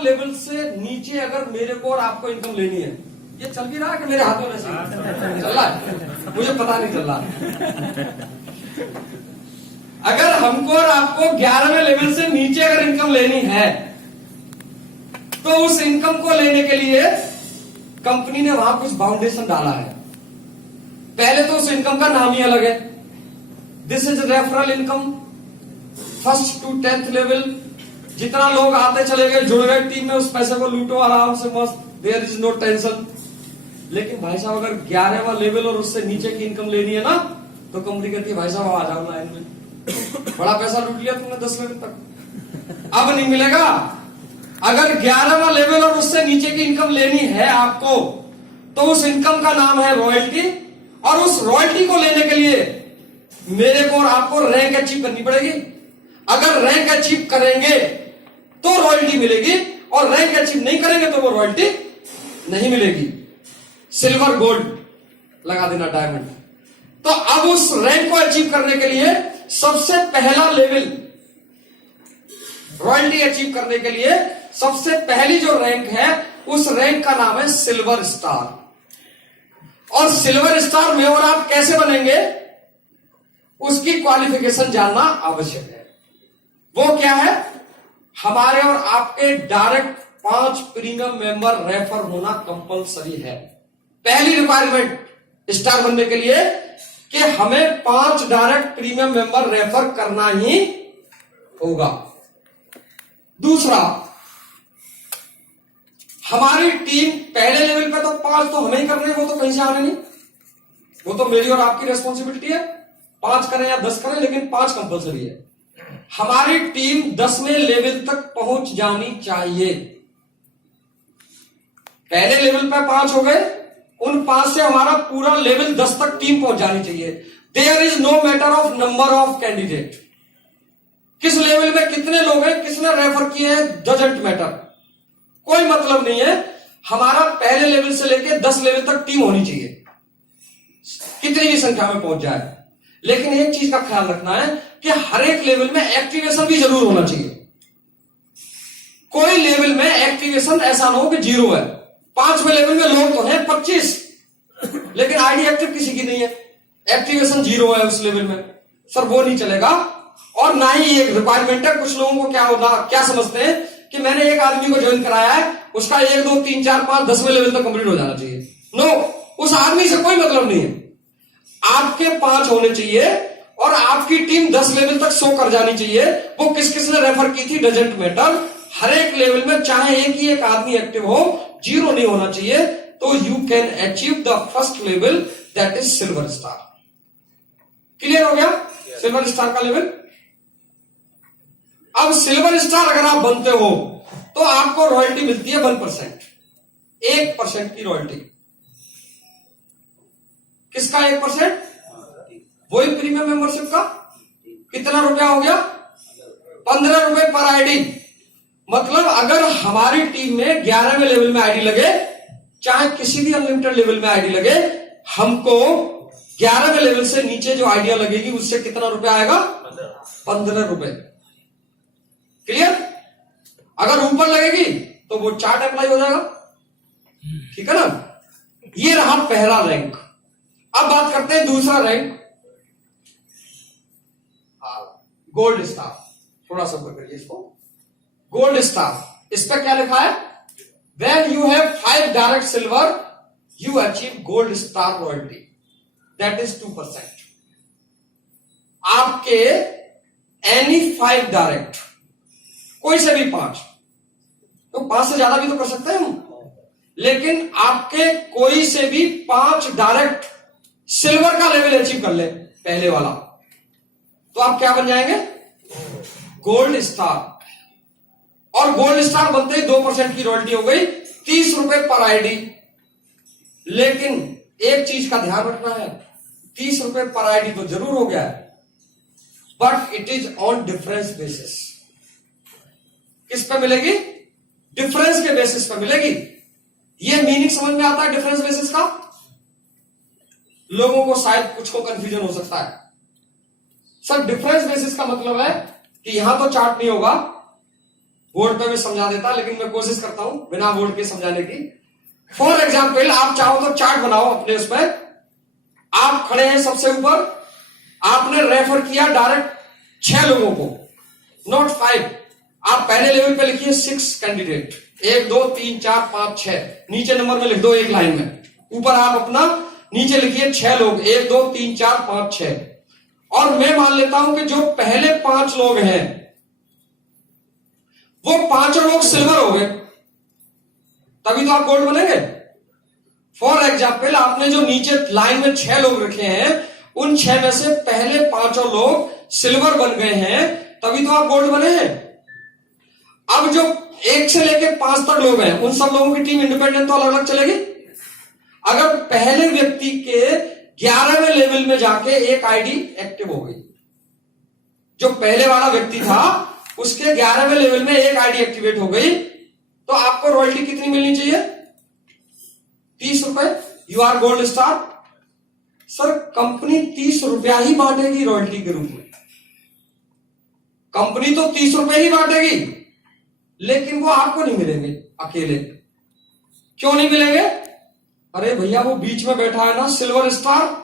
Level से नीचे अगर मेरे को और आपको इनकम लेनी है, ये चल भी रहा है कि मेरे हाथों में से चल रहा है, मुझे पता नहीं चल रहा। अगर हमको और आपको 11वें लेवल से नीचे अगर इनकम लेनी है, तो उस इनकम को लेने के लिए कंपनी ने वहां कुछ बाउंडेशन डाला है। पहले तो उस इनकम का नाम ही अलग है। This is referral income, first to 10th level. जितना लोग आते चले गए, जुड़ गए टीम में, उस पैसे को लूटो आराम से, मस्त, देयर इज नो टेंशन। लेकिन भाई साहब अगर 11वां लेवल और उससे नीचे की इनकम लेनी है ना, तो कंपनी कहती है भाई साहब आ जाओ लाइन में, बड़ा पैसा लूट लिया तुमने 10 लेवल तक, अब नहीं मिलेगा। अगर 11वां लेवल और उससे नीचे की इनकम लेनी है आपको, तो उस इनकम का नाम है रॉयल्टी, और उस रॉयल्टी को लेने के लिए मेरे को और आपको रैंक अचीव करनी पड़ेगी। अगर रैंक अचीव करेंगे तो रॉयल्टी मिलेगी, और रैंक अचीव नहीं करेंगे तो वो रॉयल्टी नहीं मिलेगी। सिल्वर, गोल्ड लगा देना, डायमंड। तो अब उस रैंक को अचीव करने के लिए सबसे पहला लेवल, रॉयल्टी अचीव करने के लिए सबसे पहली जो रैंक है, उस रैंक का नाम है सिल्वर स्टार। और सिल्वर स्टार में और आप कैसे बनेंगे, उसकी क्वालिफिकेशन जानना आवश्यक है। वो क्या है? हमारे और आपके डायरेक्ट 5 प्रीमियम मेंबर रेफर होना कंपलसरी है। पहली रिक्वायरमेंट स्टार बनने के लिए कि हमें 5 डायरेक्ट प्रीमियम मेंबर रेफर करना ही होगा। दूसरा, हमारी टीम पहले लेवल पे तो 5 तो हमें ही करने, वो तो कहीं से आ रहे नहीं, वो तो मेरी और आपकी रेस्पॉन्सिबिलिटी है। 5 करें या 10 करें, लेकिन 5 कंपलसरी है। हमारी टीम 10वें लेवल तक पहुंच जानी चाहिए। पहले लेवल पे 5 हो गए, उन 5 से हमारा पूरा लेवल 10 तक टीम पहुंच जानी चाहिए। There is no matter of number of candidate, किस लेवल में कितने लोग हैं, किसने रेफर किए हैं, डजंट मैटर, कोई मतलब नहीं है। हमारा पहले लेवल से लेकर 10 लेवल तक टीम होनी चाहिए, कितनी भी संख्या में पहुंच जाए। लेकिन एक चीज का ख्याल रखना है कि हर एक लेवल में एक्टिवेशन भी जरूर होना चाहिए। कोई लेवल में एक्टिवेशन ऐसा ना हो कि 0 है। 5वें लेवल में लोग तो हैं 25, लेकिन आईडी एक्टिव किसी की नहीं है, एक्टिवेशन 0 है उस लेवल में। सर वो नहीं चलेगा, और ना ही एक रिक्वायरमेंट है। कुछ लोगों को क्या होगा, क्या समझते हैं कि मैंने एक आदमी को ज्वाइन कराया है, उसका 1 2 3 4 5 10वें लेवल तक कंप्लीट हो जाना चाहिए। नो, उस आदमी से कोई मतलब नहीं है। आपके 5 होने चाहिए और आपकी टीम 10 लेवल तक शो कर जानी चाहिए। वो किस किस ने रेफर की थी डजंट मैटर। हर एक लेवल में चाहे एक ही एक आदमी एक्टिव हो, 0 नहीं होना चाहिए। तो you can achieve the first level, that is silver star. Clear हो गया सिल्वर स्टार का लेवल। अब सिल्वर स्टार अगर आप बनते हो तो आपको रॉयल्टी मिलती है 1%, 1% की रॉयल्टी। किसका 1%? वही प्रीमियम मेंबरशिप का। कितना रुपया हो गया? 15 रुपए पर आईडी। मतलब अगर हमारी टीम में 11वें लेवल में आईडी लगे, चाहे किसी भी अनलिमिटेड लेवल में आईडी लगे, हमको 11वें लेवल से नीचे जो आईडिया लगेगी उससे कितना रुपया आएगा? 15 रुपए। क्लियर? अगर ऊपर लगेगी तो वो चार्ट अप्लाई हो जाएगा। ठीक है ना? ये रहा पहला रैंक। अब बात करते हैं दूसरा रैंक, गोल्ड स्टार। थोड़ा सा ऊपर करिए इसको। गोल्ड स्टार, इस पर क्या लिखा है? When you have 5 direct silver, you achieve gold star royalty, that is 2%। आपके एनी 5 डायरेक्ट, कोई से भी 5, तो 5 से ज्यादा भी तो कर सकते हैं हम, लेकिन आपके कोई से भी 5 डायरेक्ट सिल्वर का लेवल अचीव कर ले, पहले वाला, तो आप क्या बन जाएंगे? Gold star. और गोल्ड स्टार बनते ही 2% की रॉयल्टी हो गई, 30 रुपए पर आईडी। लेकिन एक चीज का ध्यान रखना है, 30 रुपए पर आईडी तो जरूर हो गया है, but it is on difference basis. किस पे मिलेगी? डिफरेंस के बेसिस पर मिलेगी। ये मीनिंग समझ में आता है डिफरेंस बेसिस का? लोगों को शायद कुछ को कंफ्यूजन हो सकता है। सर डिफरेंस बेसिस का मतलब है कि यहां तो चार्ट नहीं होगा, बोर्ड पे मैं समझा देता, लेकिन मैं कोशिश करता हूं बिना बोर्ड के समझाने की। फॉर एग्जाम्पल, आप चाहो तो चार्ट बनाओ अपने उसमें। आप खड़े हैं सबसे ऊपर, आपने रेफर किया डायरेक्ट 6 लोगों को, नॉट 5। आप पहले लेवल पे लिखिए 6 कैंडिडेट, 1 2 3 4 5 6, नीचे नंबर में लिख दो एक लाइन में। ऊपर आप अपना नीचे लिखिए 6 लोग, 1 2 3 4 5 6। और मैं मान लेता हूं कि जो पहले 5 लोग हैं वो 5 लोग सिल्वर हो गए, तभी तो आप गोल्ड बनेंगे। फॉर एग्जाम्पल, आपने जो नीचे लाइन में 6 लोग रखे हैं, उन 6 में से पहले 5 लोग सिल्वर बन गए हैं, तभी तो आप गोल्ड बने हैं। अब जो 1 से लेके 5 तक लोग हैं, उन सब लोगों की टीम इंडिपेंडेंट तो अलग अलग चलेगी। अगर पहले व्यक्ति के 11वें लेवल में जाके एक आईडी एक्टिव हो गई, जो पहले वाला व्यक्ति था उसके 11वें लेवल में एक आईडी एक्टिवेट हो गई, तो आपको रॉयल्टी कितनी मिलनी चाहिए? 30 रुपए। You are gold star. Sir, company 30 रुपया ही बांटेगी रॉयल्टी के रूप में। कंपनी तो 30 रुपए ही बांटेगी, लेकिन वो आपको नहीं मिलेंगे अकेले। क्यों नहीं मिलेंगे? अरे भैया, वो बीच में बैठा है ना सिल्वर स्टार,